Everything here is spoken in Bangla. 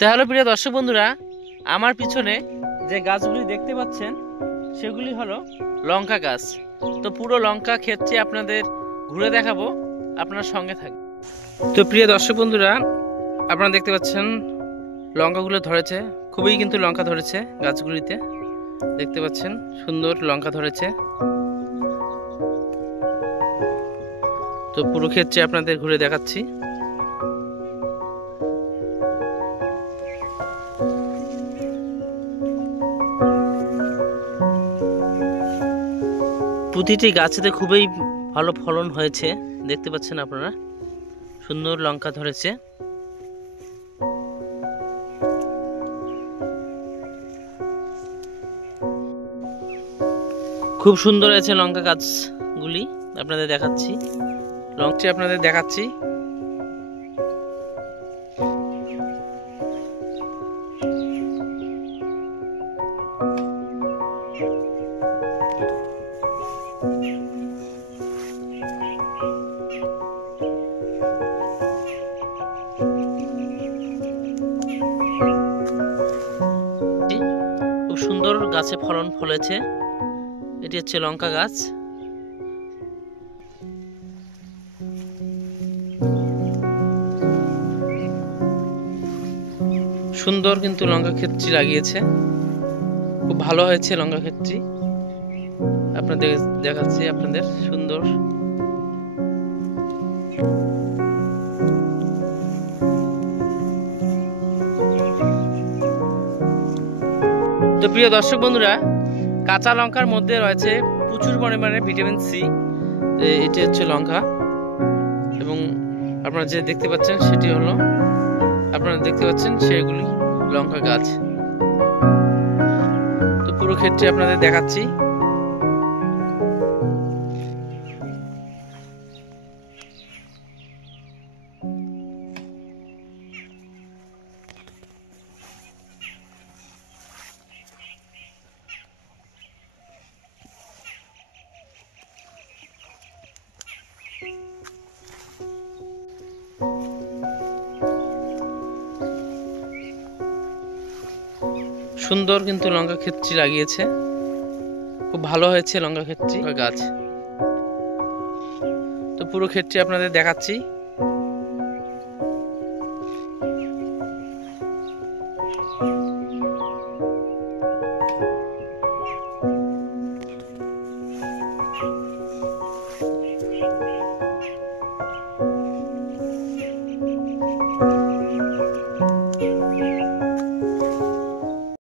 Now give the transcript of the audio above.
তাহলে প্রিয় দর্শক বন্ধুরা, আমার পিছনে যে গাছগুলি দেখতে পাচ্ছেন সেগুলি হলো লঙ্কা গাছ। তো পুরো লঙ্কা ক্ষেতটি আপনাদের ঘুরে দেখাবো, আপনার সঙ্গে থাকবে। তো প্রিয় দর্শক বন্ধুরা, আপনারা দেখতে পাচ্ছেন লঙ্কাগুলো ধরেছে, খুবই কিন্তু লঙ্কা ধরেছে গাছগুলিতে। দেখতে পাচ্ছেন সুন্দর লঙ্কা ধরেছে। তো পুরো ক্ষেতটি আপনাদের ঘুরে দেখাচ্ছি। প্রতিটি গাছেতে খুবই ভালো ফলন হয়েছে, দেখতে পাচ্ছেন আপনারা, সুন্দর লঙ্কা ধরেছে। খুব সুন্দর হয়েছে লঙ্কা গাছগুলি, আপনাদের দেখাচ্ছি। লঙ্কাটি আপনাদের দেখাচ্ছি। খুব সুন্দর গাছে ফলন ফলেছে। এটি হচ্ছে লঙ্কা গাছ। সুন্দর কিন্তু লঙ্কা ক্ষেতটি লাগিয়েছে, খুব ভালো হয়েছে লঙ্কা ক্ষেতটি। আপনাদের দেখাচ্ছি, আপনাদের সুন্দর। তো প্রিয় দর্শক বন্ধুরা, কাঁচা লঙ্কার মধ্যে রয়েছে প্রচুর পরিমাণে ভিটামিন সি। এটি হচ্ছে লঙ্কা, এবং আপনারা যে দেখতে পাচ্ছেন সেটি হলো, আপনারা দেখতে পাচ্ছেন সেগুলি লঙ্কা গাছ। তো পুরো ক্ষেতটি আপনাদের দেখাচ্ছি। সুন্দর কিন্তু লঙ্কা ক্ষেতটি লাগিয়েছে, খুব ভালো হয়েছে লঙ্কা ক্ষেতটি গাছ। তো পুরো ক্ষেতটি আপনাদের দেখাচ্ছি।